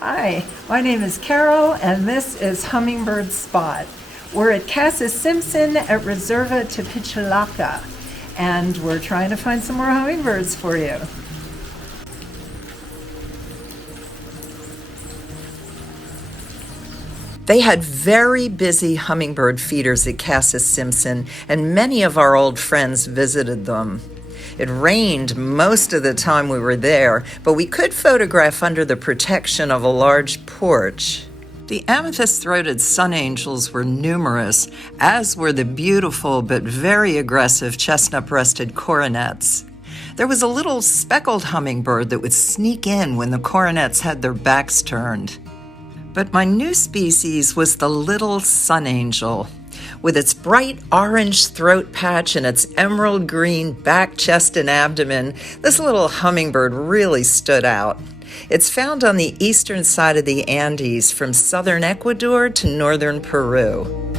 Hi, my name is Carole, and this is Hummingbird Spot. We're at Casa Simpson at Reserva Tapichalaca, and we're trying to find some more hummingbirds for you. They had very busy hummingbird feeders at Casa Simpson, and many of our old friends visited them. It rained most of the time we were there, but we could photograph under the protection of a large porch. The Amethyst-throated Sunangels were numerous, as were the beautiful but very aggressive Chestnut-breasted Coronets. There was a little speckled hummingbird that would sneak in when the Coronets had their backs turned. But my new species was the Little Sunangel. With its bright orange throat patch and its emerald green back, chest, and abdomen, this little hummingbird really stood out. It's found on the eastern side of the Andes from southern Ecuador to northern Peru.